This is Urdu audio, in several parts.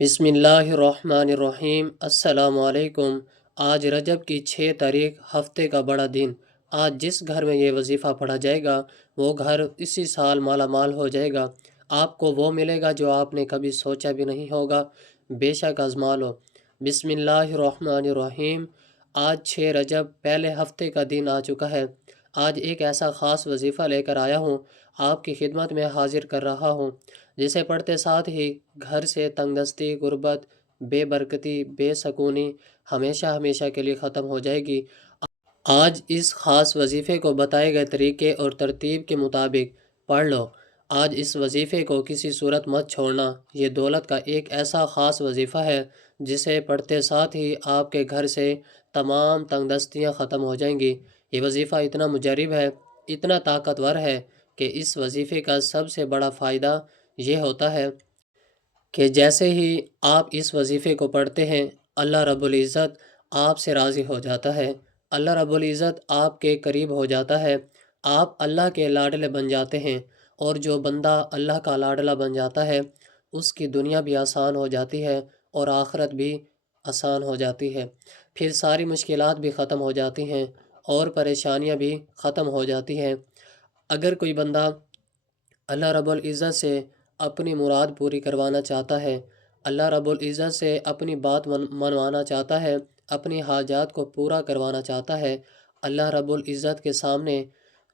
بسم اللہ الرحمن الرحیم۔ السلام علیکم۔ آج رجب کی 6 تاریخ، ہفتے کا بڑا دن۔ آج جس گھر میں یہ وظیفہ پڑھا جائے گا وہ گھر اسی سال مالا مال ہو جائے گا۔ آپ کو وہ ملے گا جو آپ نے کبھی سوچا بھی نہیں ہوگا۔ بے شک آزما لو۔ بسم اللہ الرحمن الرحیم۔ آج 6 رجب پہلے ہفتے کا دن آ چکا ہے۔ آج ایک ایسا خاص وظیفہ لے کر آیا ہوں، آپ کی خدمت میں حاضر کر رہا ہوں، جسے پڑھتے ساتھ ہی گھر سے تنگ دستی، غربت، بے برکتی، بے سکونی ہمیشہ ہمیشہ کے لیے ختم ہو جائے گی۔ آج اس خاص وظیفے کو بتائے گئے طریقے اور ترتیب کے مطابق پڑھ لو۔ آج اس وظیفے کو کسی صورت مت چھوڑنا۔ یہ دولت کا ایک ایسا خاص وظیفہ ہے جسے پڑھتے ساتھ ہی آپ کے گھر سے تمام تنگ دستیاں ختم ہو جائیں گی۔ یہ وظیفہ اتنا مجرب ہے، اتنا طاقتور ہے کہ اس وظیفے کا سب سے بڑا فائدہ یہ ہوتا ہے کہ جیسے ہی آپ اس وظیفے کو پڑھتے ہیں، اللہ رب العزت آپ سے راضی ہو جاتا ہے، اللہ رب العزت آپ کے قریب ہو جاتا ہے، آپ اللہ کے لاڈلے بن جاتے ہیں، اور جو بندہ اللہ کا لاڈلا بن جاتا ہے اس کی دنیا بھی آسان ہو جاتی ہے اور آخرت بھی آسان ہو جاتی ہے۔ پھر ساری مشکلات بھی ختم ہو جاتی ہیں اور پریشانیاں بھی ختم ہو جاتی ہیں۔ اگر کوئی بندہ اللہ رب العزت سے اپنی مراد پوری کروانا چاہتا ہے، اللہ رب العزت سے اپنی بات منوانا چاہتا ہے، اپنی حاجات کو پورا کروانا چاہتا ہے، اللہ رب العزت کے سامنے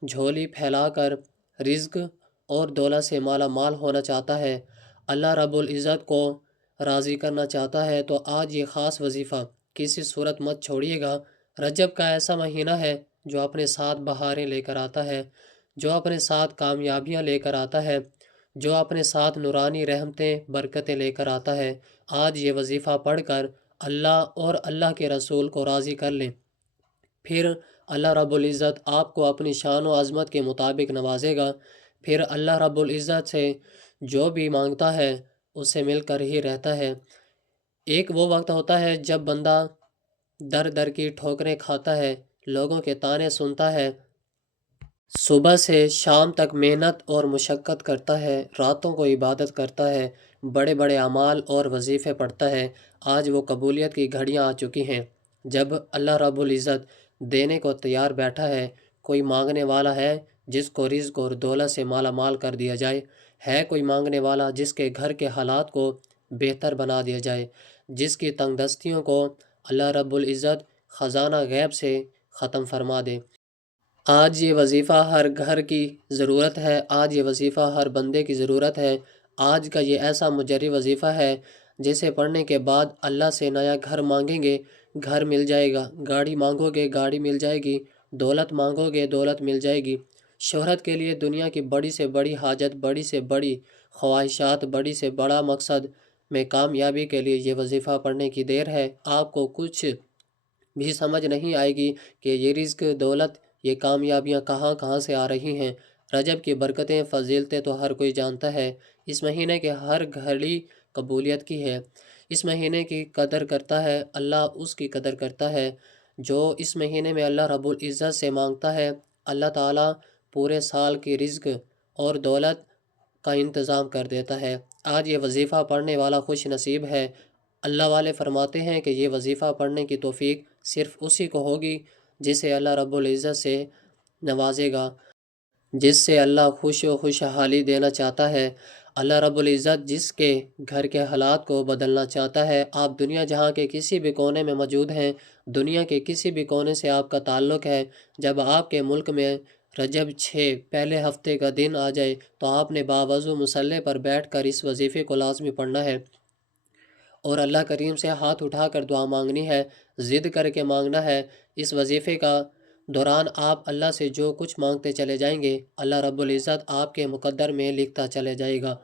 جھولی پھیلا کر رزق اور دولت سے مالا مال ہونا چاہتا ہے، اللہ رب العزت کو راضی کرنا چاہتا ہے، تو آج یہ خاص وظیفہ کسی صورت مت چھوڑیے گا۔ رجب کا ایسا مہینہ ہے جو اپنے ساتھ بہاریں لے کر آتا ہے، جو اپنے ساتھ کامیابیاں لے کر آتا ہے، جو اپنے ساتھ نورانی رحمتیں برکتیں لے کر آتا ہے۔ آج یہ وظیفہ پڑھ کر اللہ اور اللہ کے رسول کو راضی کر لیں، پھر اللہ رب العزت آپ کو اپنی شان و عظمت کے مطابق نوازے گا۔ پھر اللہ رب العزت سے جو بھی مانگتا ہے اس سے مل کر ہی رہتا ہے۔ ایک وہ وقت ہوتا ہے جب بندہ در در کی ٹھوکریں کھاتا ہے، لوگوں کے طعنے سنتا ہے، صبح سے شام تک محنت اور مشقت کرتا ہے، راتوں کو عبادت کرتا ہے، بڑے بڑے اعمال اور وظیفے پڑھتا ہے۔ آج وہ قبولیت کی گھڑیاں آ چکی ہیں جب اللہ رب العزت دینے کو تیار بیٹھا ہے۔ کوئی مانگنے والا ہے جس کو رزق اور دولت سے مالا مال کر دیا جائے، ہے کوئی مانگنے والا جس کے گھر کے حالات کو بہتر بنا دیا جائے، جس کی تنگ دستیوں کو اللہ رب العزت خزانہ غیب سے ختم فرما دے۔ آج یہ وظیفہ ہر گھر کی ضرورت ہے، آج یہ وظیفہ ہر بندے کی ضرورت ہے۔ آج کا یہ ایسا مجرب وظیفہ ہے جسے پڑھنے کے بعد اللہ سے نیا گھر مانگیں گے، گھر مل جائے گا، گاڑی مانگو گے گاڑی مل جائے گی، دولت مانگو گے دولت مل جائے گی۔ شہرت کے لیے دنیا کی بڑی سے بڑی حاجت، بڑی سے بڑی خواہشات، بڑی سے بڑا مقصد میں کامیابی کے لیے یہ وظیفہ پڑھنے کی دیر ہے۔ آپ کو کچھ بھی سمجھ نہیں آئے گی کہ یہ رزق، دولت، یہ کامیابیاں کہاں کہاں سے آ رہی ہیں۔ رجب کی برکتیں، فضیلتیں تو ہر کوئی جانتا ہے۔ اس مہینے کے ہر گھڑی قبولیت کی ہے۔ اس مہینے کی قدر کرتا ہے اللہ اس کی قدر کرتا ہے۔ جو اس مہینے میں اللہ رب العزت سے مانگتا ہے، اللہ تعالیٰ پورے سال کی رزق اور دولت کا انتظام کر دیتا ہے۔ آج یہ وظیفہ پڑھنے والا خوش نصیب ہے۔ اللہ والے فرماتے ہیں کہ یہ وظیفہ پڑھنے کی توفیق صرف اسی کو ہوگی جسے اللہ رب العزت سے نوازے گا، جس سے اللہ خوش و خوشحالی دینا چاہتا ہے۔ اللہ رب العزت جس کے گھر کے حالات کو بدلنا چاہتا ہے۔ آپ دنیا جہاں کے کسی بھی کونے میں موجود ہیں، دنیا کے کسی بھی کونے سے آپ کا تعلق ہے، جب آپ کے ملک میں رجب 6 پہلے ہفتے کا دن آ جائے تو آپ نے باوضو مصلی پر بیٹھ کر اس وظیفے کو لازمی پڑھنا ہے اور اللہ کریم سے ہاتھ اٹھا کر دعا مانگنی ہے، ضد کر کے مانگنا ہے۔ اس وظیفے کا دوران آپ اللہ سے جو کچھ مانگتے چلے جائیں گے، اللہ رب العزت آپ کے مقدر میں لکھتا چلے جائے گا۔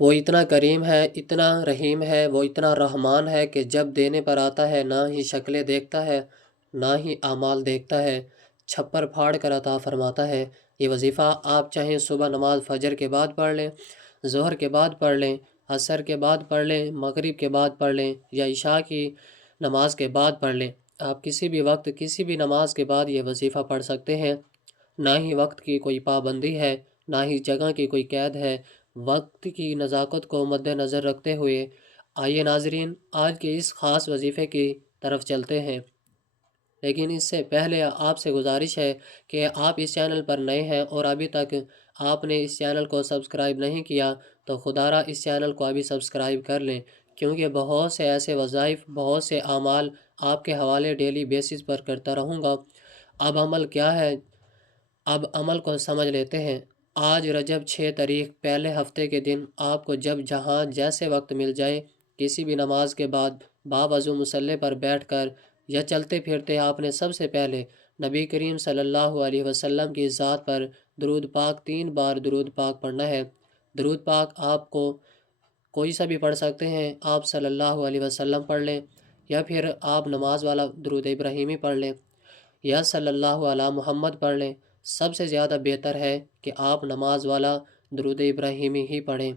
وہ اتنا کریم ہے، اتنا رحیم ہے، وہ اتنا رحمان ہے کہ جب دینے پر آتا ہے نہ ہی شکلیں دیکھتا ہے نہ ہی اعمال دیکھتا ہے، چھپر پھاڑ کر عطا فرماتا ہے۔ یہ وظیفہ آپ چاہیں صبح نماز فجر کے بعد پڑھ لیں، ظہر کے بعد پڑھ لیں، عصر کے بعد پڑھ لیں، مغرب کے بعد پڑھ لیں یا عشاء کی نماز کے بعد پڑھ لیں۔ آپ کسی بھی وقت کسی بھی نماز کے بعد یہ وظیفہ پڑھ سکتے ہیں۔ نہ ہی وقت کی کوئی پابندی ہے، نہ ہی جگہ کی کوئی قید ہے۔ وقت کی نزاکت کو مد نظر رکھتے ہوئے آئیے ناظرین، آج کے اس خاص وظیفے کی طرف چلتے ہیں، لیکن اس سے پہلے آپ سے گزارش ہے کہ آپ اس چینل پر نئے ہیں اور ابھی تک آپ نے اس چینل کو سبسکرائب نہیں کیا تو خدا را اس چینل کو ابھی سبسکرائب کر لیں، کیونکہ بہت سے ایسے وظائف، بہت سے اعمال آپ کے حوالے ڈیلی بیسس پر کرتا رہوں گا۔ اب عمل کیا ہے؟ اب عمل کو سمجھ لیتے ہیں۔ آج رجب 6 تاریخ پہلے ہفتے کے دن آپ کو جب جہاں جیسے وقت مل جائے، کسی بھی نماز کے بعد باوضو مصلی پر بیٹھ کر یا چلتے پھرتے آپ نے سب سے پہلے نبی کریم صلی اللہ علیہ وسلم کی ذات پر درود پاک 3 بار درود پاک پڑھنا ہے۔ درود پاک آپ کو کوئی سا بھی پڑھ سکتے ہیں، آپ صلی اللہ علیہ وسلم پڑھ لیں، یا پھر آپ نماز والا درود ابراہیمی پڑھ لیں، یا صلی اللہ علی محمد پڑھ لیں۔ سب سے زیادہ بہتر ہے کہ آپ نماز والا درود ابراہیمی ہی پڑھیں،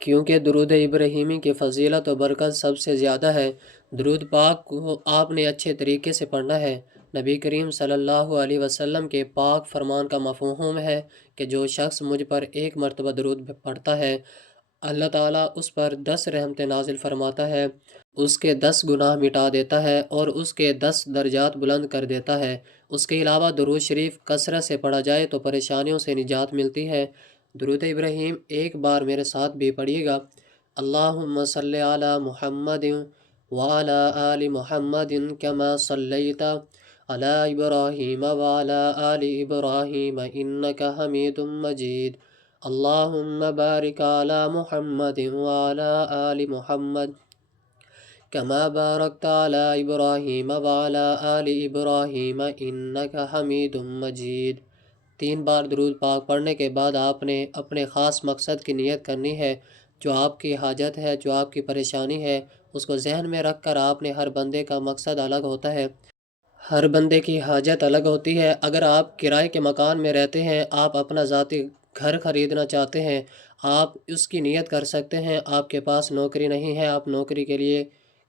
کیونکہ درود ابراہیمی کی فضیلت و برکت سب سے زیادہ ہے۔ درود پاک کو آپ نے اچھے طریقے سے پڑھنا ہے۔ نبی کریم صلی اللہ علیہ وسلم کے پاک فرمان کا مفہوم ہے کہ جو شخص مجھ پر 1 مرتبہ درود پڑھتا ہے، اللہ تعالیٰ اس پر 10 رحمتیں نازل فرماتا ہے، اس کے 10 گناہ مٹا دیتا ہے اور اس کے 10 درجات بلند کر دیتا ہے۔ اس کے علاوہ درود شریف کثرت سے پڑھا جائے تو پریشانیوں سے نجات ملتی ہے۔ درود ابراہیم ایک بار میرے ساتھ بھی پڑھیے گا۔ اللہم صلی علی محمد وعلی آل محمد کما صلیت علی ابراہیم وعلی آل ابراہیم انکا حمید مجید۔ اللہم بارک علی محمد وعلی آل محمد کما بارکت علی ابراہیم وعلی آل ابراہیم انکا حمید مجید۔ 3 بار درود پاک پڑھنے کے بعد آپ نے اپنے خاص مقصد کی نیت کرنی ہے۔ جو آپ کی حاجت ہے، جو آپ کی پریشانی ہے، اس کو ذہن میں رکھ کر آپ نے، ہر بندے کا مقصد الگ ہوتا ہے، ہر بندے کی حاجت الگ ہوتی ہے۔ اگر آپ کرائے کے مکان میں رہتے ہیں، آپ اپنا ذاتی گھر خریدنا چاہتے ہیں، آپ اس کی نیت کر سکتے ہیں۔ آپ کے پاس نوکری نہیں ہے، آپ نوکری کے لیے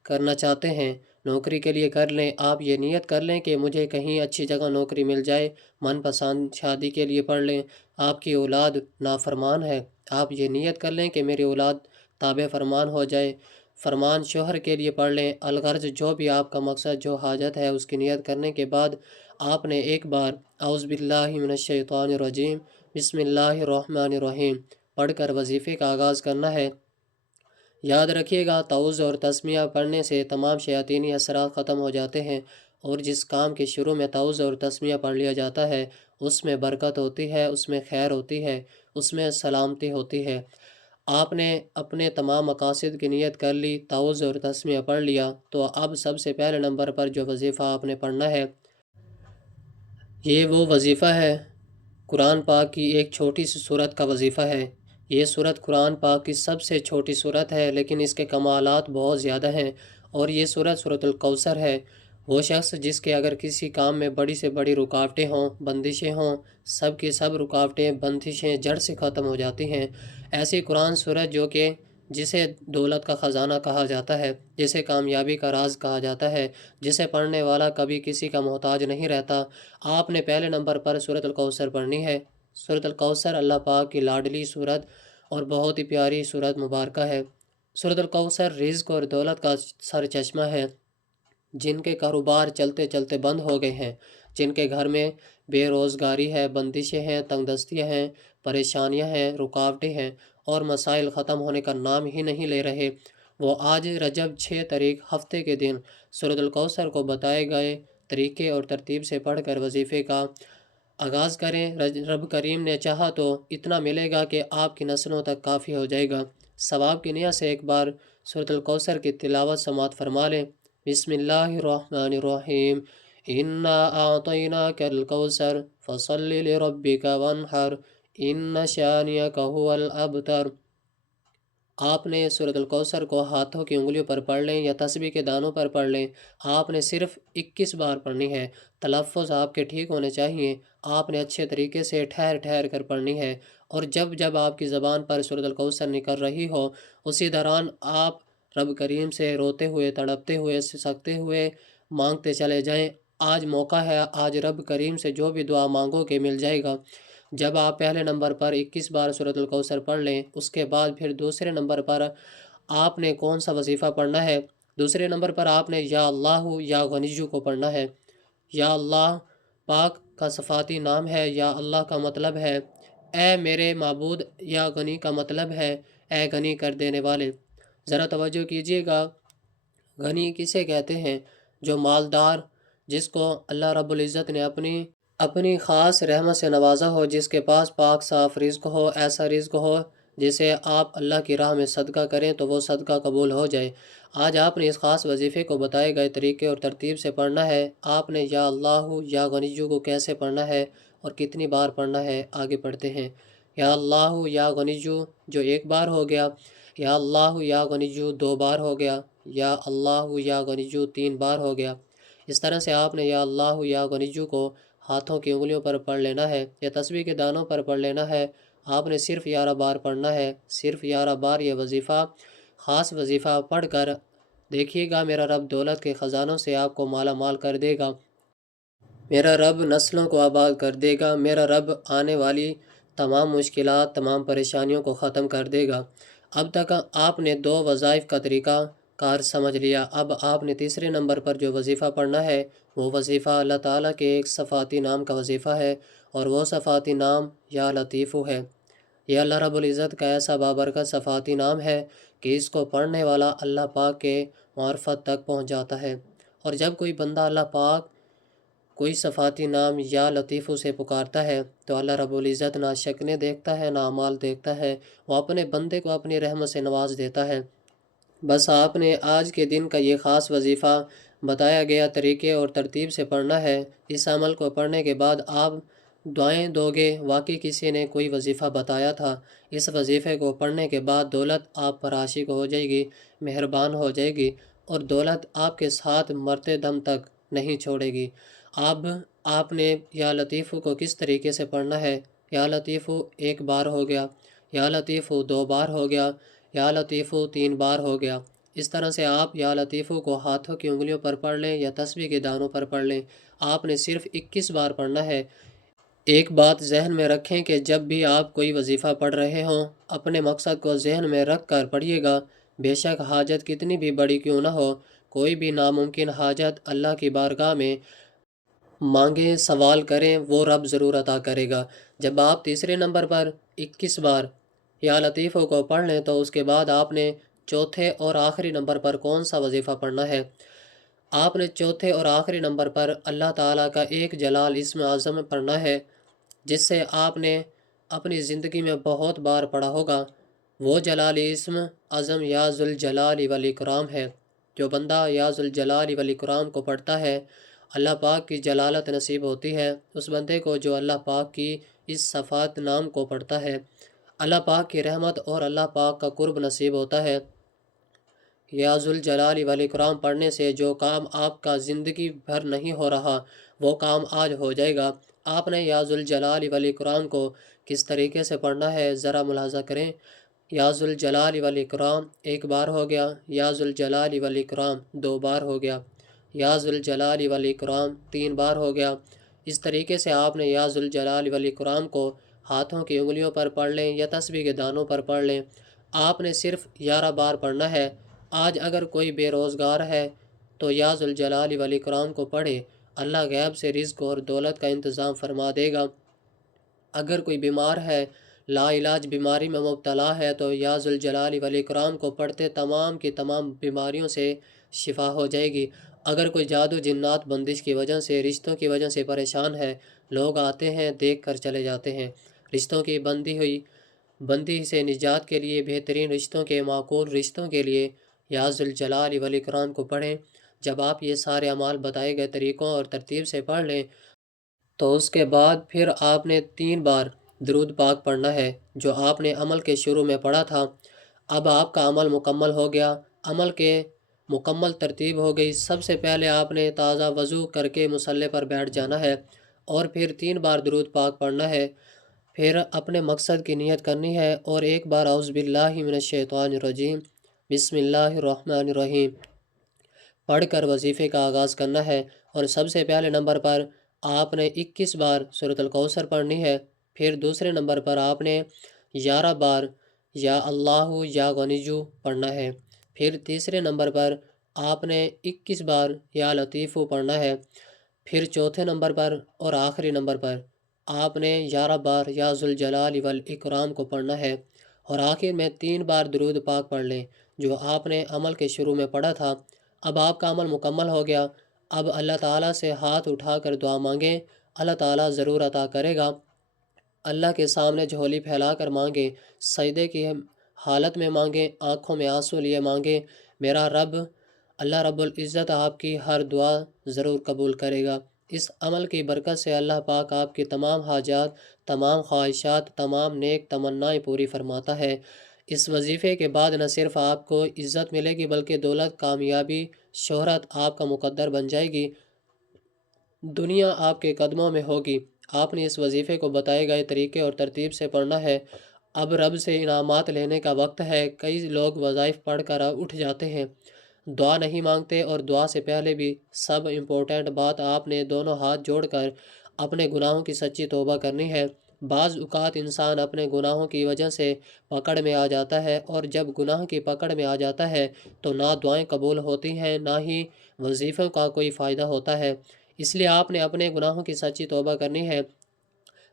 کرنا چاہتے ہیں، نوکری کے لیے کر لیں۔ آپ یہ نیت کر لیں کہ مجھے کہیں اچھی جگہ نوکری مل جائے، من پسند شادی کے لیے پڑھ لیں۔ آپ کی اولاد نافرمان ہے، آپ یہ نیت کر لیں کہ میری اولاد تابع فرمان ہو جائے، فرمان شوہر کے لیے پڑھ لیں۔ الغرض جو بھی آپ کا مقصد، جو حاجت ہے، اس کی نیت کرنے کے بعد آپ نے ایک بار اعوذ باللہ من الشیطان الرجیم بسم اللہ الرحمن الرحیم پڑھ کر وظیفے کا آغاز کرنا ہے۔ یاد رکھیے گا، تعوذ اور تسمیہ پڑھنے سے تمام شیاطینی اثرات ختم ہو جاتے ہیں، اور جس کام کے شروع میں تعوذ اور تسمیہ پڑھ لیا جاتا ہے اس میں برکت ہوتی ہے، اس میں خیر ہوتی ہے، اس میں سلامتی ہوتی ہے۔ آپ نے اپنے تمام مقاصد کی نیت کر لی، تعوذ اور تسمیہ پڑھ لیا، تو اب سب سے پہلے نمبر پر جو وظیفہ آپ نے پڑھنا ہے، یہ وہ وظیفہ ہے قرآن پاک کی ایک چھوٹی سی سورت کا وظیفہ ہے۔ یہ سورت قرآن پاک کی سب سے چھوٹی سورت ہے، لیکن اس کے کمالات بہت زیادہ ہیں، اور یہ سورت سورۃ الکوثر ہے۔ وہ شخص جس کے اگر کسی کام میں بڑی سے بڑی رکاوٹیں ہوں، بندشیں ہوں، سب کی سب رکاوٹیں، بندشیں جڑ سے ختم ہو جاتی ہیں۔ ایسی قرآن سورت جو کہ جسے دولت کا خزانہ کہا جاتا ہے، جسے کامیابی کا راز کہا جاتا ہے، جسے پڑھنے والا کبھی کسی کا محتاج نہیں رہتا، آپ نے پہلے نمبر پر سورۃ الکوثر پڑھنی ہے۔ سورۃ الکوثر اللہ پاک کی لاڈلی سورت اور بہت ہی پیاری سورت مبارکہ ہے۔ سورۃ الکوثر رزق اور دولت کا سر چشمہ ہے۔ جن کے کاروبار چلتے چلتے بند ہو گئے ہیں، جن کے گھر میں بے روزگاری ہے، بندشیں ہیں، تنگ دستیاں ہیں، پریشانیاں ہیں، رکاوٹیں ہیں، اور مسائل ختم ہونے کا نام ہی نہیں لے رہے، وہ آج رجب 6 تاریخ ہفتے کے دن سورۃ الکوثر کو بتائے گئے طریقے اور ترتیب سے پڑھ کر وظیفے کا آغاز کریں۔ رب کریم نے چاہا تو اتنا ملے گا کہ آپ کی نسلوں تک کافی ہو جائے گا۔ ثواب کی نیت سے ایک بار سورۃ الکوثر کی تلاوت سماعت فرما لیں۔ بسم اللہ الرحمن الرحیم انا اعطیناک الکوثر فصل لربک وانحر ان شانئک هو الابتر۔ آپ نے سورۃ الکوثر کو ہاتھوں کی انگلیوں پر پڑھ لیں یا تسبیح کے دانوں پر پڑھ لیں۔ آپ نے صرف 21 بار پڑھنی ہے۔ تلفظ آپ کے ٹھیک ہونے چاہیے۔ آپ نے اچھے طریقے سے ٹھہر ٹھہر کر پڑھنی ہے، اور جب جب آپ کی زبان پر سورۃ الکوثر نکل رہی ہو، اسی دوران آپ رب کریم سے روتے ہوئے، تڑپتے ہوئے، سسکتے ہوئے مانگتے چلے جائیں۔ آج موقع ہے، آج رب کریم سے جو بھی دعا مانگو کہ مل جائے گا۔ جب آپ پہلے نمبر پر 21 بار سورۃ الکوثر پڑھ لیں، اس کے بعد پھر دوسرے نمبر پر آپ نے کون سا وظیفہ پڑھنا ہے۔ دوسرے نمبر پر آپ نے یا اللہ یا غنیجو کو پڑھنا ہے۔ یا اللہ پاک کا صفاتی نام ہے، یا اللہ کا مطلب ہے اے میرے معبود، یا غنی کا مطلب ہے اے غنی کر دینے والے۔ ذرا توجہ کیجیے گا، غنی کسے کہتے ہیں؟ جو مالدار، جس کو اللہ رب العزت نے اپنی خاص رحمت سے نوازا ہو، جس کے پاس پاک صاف رزق ہو، ایسا رزق ہو جسے آپ اللہ کی راہ میں صدقہ کریں تو وہ صدقہ قبول ہو جائے۔ آج آپ نے اس خاص وظیفے کو بتائے گئے طریقے اور ترتیب سے پڑھنا ہے۔ آپ نے یا اللہ یا غنیجو کو کیسے پڑھنا ہے اور کتنی بار پڑھنا ہے، آگے پڑھتے ہیں۔ یا اللہ یا غنیجو جو ایک بار ہو گیا، یا اللہ یا غنیجو 2 بار ہو گیا، یا اللہ یا غنیجو 3 بار ہو گیا۔ اس طرح سے آپ نے یا اللہ یا غنیجو کو ہاتھوں کی انگلیوں پر پڑھ لینا ہے یا تسبیح کے دانوں پر پڑھ لینا ہے۔ آپ نے صرف 11 بار پڑھنا ہے، صرف 11 بار یہ وظیفہ، خاص وظیفہ پڑھ کر دیکھیے گا، میرا رب دولت کے خزانوں سے آپ کو مالا مال کر دے گا، میرا رب نسلوں کو آباد کر دے گا، میرا رب آنے والی تمام مشکلات، تمام پریشانیوں کو ختم کر دے گا۔ اب تک آپ نے 2 وظائف کا طریقہ کار سمجھ لیا۔ اب آپ نے تیسرے نمبر پر جو وظیفہ پڑھنا ہے وہ وظیفہ اللہ تعالیٰ کے ایک صفاتی نام کا وظیفہ ہے، اور وہ صفاتی نام یا لطیفو ہے۔ یہ اللہ رب العزت کا ایسا بابرکت صفاتی نام ہے کہ اس کو پڑھنے والا اللہ پاک کے معرفت تک پہنچ جاتا ہے۔ اور جب کوئی بندہ اللہ پاک کوئی صفاتی نام یا لطیفو سے پکارتا ہے تو اللہ رب العزت نہ شکلیں دیکھتا ہے، نہ اعمال دیکھتا ہے، وہ اپنے بندے کو اپنی رحمت سے نواز دیتا ہے۔ بس آپ نے آج کے دن کا یہ خاص وظیفہ بتایا گیا طریقے اور ترتیب سے پڑھنا ہے۔ اس عمل کو پڑھنے کے بعد آپ دعائیں دو گے، واقعی کسی نے کوئی وظیفہ بتایا تھا، اس وظیفے کو پڑھنے کے بعد دولت آپ پر عاشق ہو جائے گی، مہربان ہو جائے گی، اور دولت آپ کے ساتھ مرتے دم تک نہیں چھوڑے گی۔ اب آپ نے یا لطیفو کو کس طریقے سے پڑھنا ہے؟ یا لطیفو 1 بار ہو گیا، یا لطیفو 2 بار ہو گیا، یا لطیفو 3 بار ہو گیا۔ اس طرح سے آپ یا لطیفو کو ہاتھوں کی انگلیوں پر پڑھ لیں یا تسبیح کے دانوں پر پڑھ لیں۔ آپ نے صرف 21 بار پڑھنا ہے۔ ایک بات ذہن میں رکھیں کہ جب بھی آپ کوئی وظیفہ پڑھ رہے ہوں، اپنے مقصد کو ذہن میں رکھ کر پڑھیے گا۔ بے شک حاجت کتنی بھی بڑی کیوں نہ ہو، کوئی بھی ناممکن حاجت اللہ کی بارگاہ میں مانگیں، سوال کریں، وہ رب ضرور عطا کرے گا۔ جب آپ تیسرے نمبر پر 21 بار یا لطیفوں کو پڑھ لیں تو اس کے بعد آپ نے چوتھے اور آخری نمبر پر کون سا وظیفہ پڑھنا ہے؟ آپ نے چوتھے اور آخری نمبر پر اللہ تعالیٰ کا ایک جلال اسم اعظم پڑھنا ہے، جس سے آپ نے اپنی زندگی میں بہت بار پڑھا ہوگا۔ وہ جلالی اسم اعظم یا ذوالجلال والاکرام ہے۔ جو بندہ یا ذوالجلال والاکرام کو پڑھتا ہے، اللہ پاک کی جلالت نصیب ہوتی ہے۔ اس بندے کو جو اللہ پاک کی اس صفات نام کو پڑھتا ہے، اللہ پاک کی رحمت اور اللہ پاک کا قرب نصیب ہوتا ہے۔ یا ذوالجلال والاکرام پڑھنے سے جو کام آپ کا زندگی بھر نہیں ہو رہا، وہ کام آج ہو جائے گا۔ آپ نے یا ذوالجلال والاکرام کو کس طریقے سے پڑھنا ہے ذرا ملاحظہ کریں۔ یا ذوالجلال والاکرام 1 بار ہو گیا، یا ذوالجلال والاکرام 2 بار ہو گیا، یا ذوالجلال والاکرام 3 بار ہو گیا۔ اس طریقے سے آپ نے یا ذوالجلال والاکرام کو ہاتھوں کی انگلیوں پر پڑھ لیں یا تسبیح کے دانوں پر پڑھ لیں۔ آپ نے صرف 11 بار پڑھنا ہے۔ آج اگر کوئی بے روزگار ہے تو یا ذوالجلال والاکرام کو پڑھے، اللہ غیب سے رزق اور دولت کا انتظام فرما دے گا۔ اگر کوئی بیمار ہے، لا علاج بیماری میں مبتلا ہے، تو یا ذوالجلال والاکرام کو پڑھتے تمام کی تمام بیماریوں سے شفا ہو جائے گی۔ اگر کوئی جادو جنات بندش کی وجہ سے، رشتوں کی وجہ سے پریشان ہے، لوگ آتے ہیں دیکھ کر چلے جاتے ہیں، رشتوں کی بندی سے نجات کے لیے، بہترین رشتوں کے، معقول رشتوں کے لیے یا ذوالجلال والاکرام کو پڑھیں۔ جب آپ یہ سارے اعمال بتائے گئے طریقوں اور ترتیب سے پڑھ لیں تو اس کے بعد پھر آپ نے 3 بار درود پاک پڑھنا ہے جو آپ نے عمل کے شروع میں پڑھا تھا۔ اب آپ کا عمل مکمل ہو گیا، عمل کے مکمل ترتیب ہو گئی۔ سب سے پہلے آپ نے تازہ وضو کر کے مصلی پر بیٹھ جانا ہے اور پھر 3 بار درود پاک پڑھنا ہے، پھر اپنے مقصد کی نیت کرنی ہے اور 1 بار اعوذ باللہ من الشیطان الرجیم بسم اللہ الرحمن الرحیم پڑھ کر وظیفے کا آغاز کرنا ہے۔ اور سب سے پہلے نمبر پر آپ نے 21 بار سورۃ الکوثر پڑھنی ہے، پھر دوسرے نمبر پر آپ نے 11 بار یا اللہ یا غنیجو پڑھنا ہے۔ پھر تیسرے نمبر پر آپ نے 21 بار یا لطیفو پڑھنا ہے۔ پھر چوتھے نمبر پر اور آخری نمبر پر آپ نے 11 بار یا ذوالجلال والاکرام کو پڑھنا ہے، اور آخر میں 3 بار درود پاک پڑھ لیں جو آپ نے عمل کے شروع میں پڑھا تھا۔ اب آپ کا عمل مکمل ہو گیا۔ اب اللہ تعالیٰ سے ہاتھ اٹھا کر دعا مانگیں، اللہ تعالیٰ ضرور عطا کرے گا۔ اللہ کے سامنے جھولی پھیلا کر مانگیں، سجدے کی حالت میں مانگیں، آنکھوں میں آنسو لیے مانگیں۔ میرا رب اللہ رب العزت آپ کی ہر دعا ضرور قبول کرے گا۔ اس عمل کی برکت سے اللہ پاک آپ کی تمام حاجات، تمام خواہشات، تمام نیک تمنائیں پوری فرماتا ہے۔ اس وظیفے کے بعد نہ صرف آپ کو عزت ملے گی بلکہ دولت، کامیابی، شہرت آپ کا مقدر بن جائے گی، دنیا آپ کے قدموں میں ہوگی۔ آپ نے اس وظیفے کو بتائے گئے طریقے اور ترتیب سے پڑھنا ہے۔ اب رب سے انعامات لینے کا وقت ہے۔ کئی لوگ وظائف پڑھ کر اٹھ جاتے ہیں، دعا نہیں مانگتے، اور دعا سے پہلے بھی سب امپورٹنٹ بات آپ نے دونوں ہاتھ جوڑ کر اپنے گناہوں کی سچی توبہ کرنی ہے۔ بعض اوقات انسان اپنے گناہوں کی وجہ سے پکڑ میں آ جاتا ہے، اور جب گناہ کی پکڑ میں آ جاتا ہے تو نہ دعائیں قبول ہوتی ہیں، نہ ہی وظیفوں کا کوئی فائدہ ہوتا ہے۔ اس لیے آپ نے اپنے گناہوں کی سچی توبہ کرنی ہے۔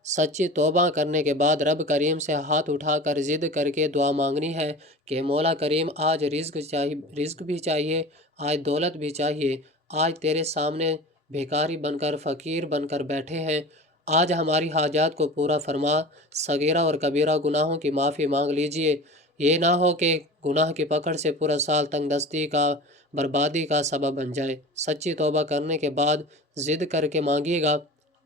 سچی توبہ کرنے کے بعد رب کریم سے ہاتھ اٹھا کر ضد کر کے دعا مانگنی ہے کہ مولا کریم آج رزق بھی چاہیے، آج دولت بھی چاہیے، آج تیرے سامنے بھیکاری بن کر، فقیر بن کر بیٹھے ہیں، آج ہماری حاجات کو پورا فرما، صغیرہ اور کبیرہ گناہوں کی معافی مانگ لیجئے۔ یہ نہ ہو کہ گناہ کی پکڑ سے پورا سال تنگ دستی کا، بربادی کا سبب بن جائے۔ سچی توبہ کرنے کے بعد ضد کر کے مانگیے گا۔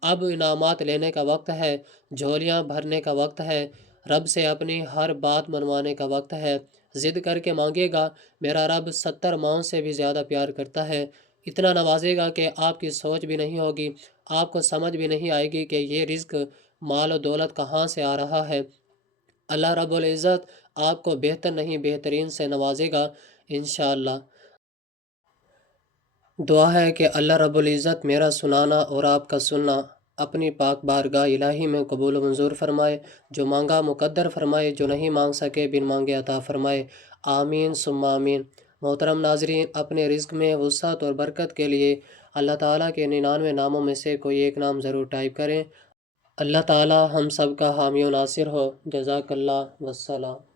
اب انعامات لینے کا وقت ہے، جھولیاں بھرنے کا وقت ہے، رب سے اپنی ہر بات منوانے کا وقت ہے۔ ضد کر کے مانگے گا، میرا رب 70 ماؤں سے بھی زیادہ پیار کرتا ہے، اتنا نوازے گا کہ آپ کی سوچ بھی نہیں ہوگی، آپ کو سمجھ بھی نہیں آئے گی کہ یہ رزق، مال و دولت کہاں سے آ رہا ہے۔ اللہ رب العزت آپ کو بہتر نہیں بہترین سے نوازے گا انشاءاللہ۔ دعا ہے کہ اللہ رب العزت میرا سنانا اور آپ کا سننا اپنی پاک بارگاہ الہی میں قبول و منظور فرمائے، جو مانگا مقدر فرمائے، جو نہیں مانگ سکے بن مانگے عطا فرمائے، آمین ثم آمین۔ محترم ناظرین، اپنے رزق میں وسعت اور برکت کے لیے اللہ تعالیٰ کے 99 ناموں میں سے کوئی ایک نام ضرور ٹائپ کریں۔ اللہ تعالیٰ ہم سب کا حامی و ناصر ہو۔ جزاک اللہ، والسلام۔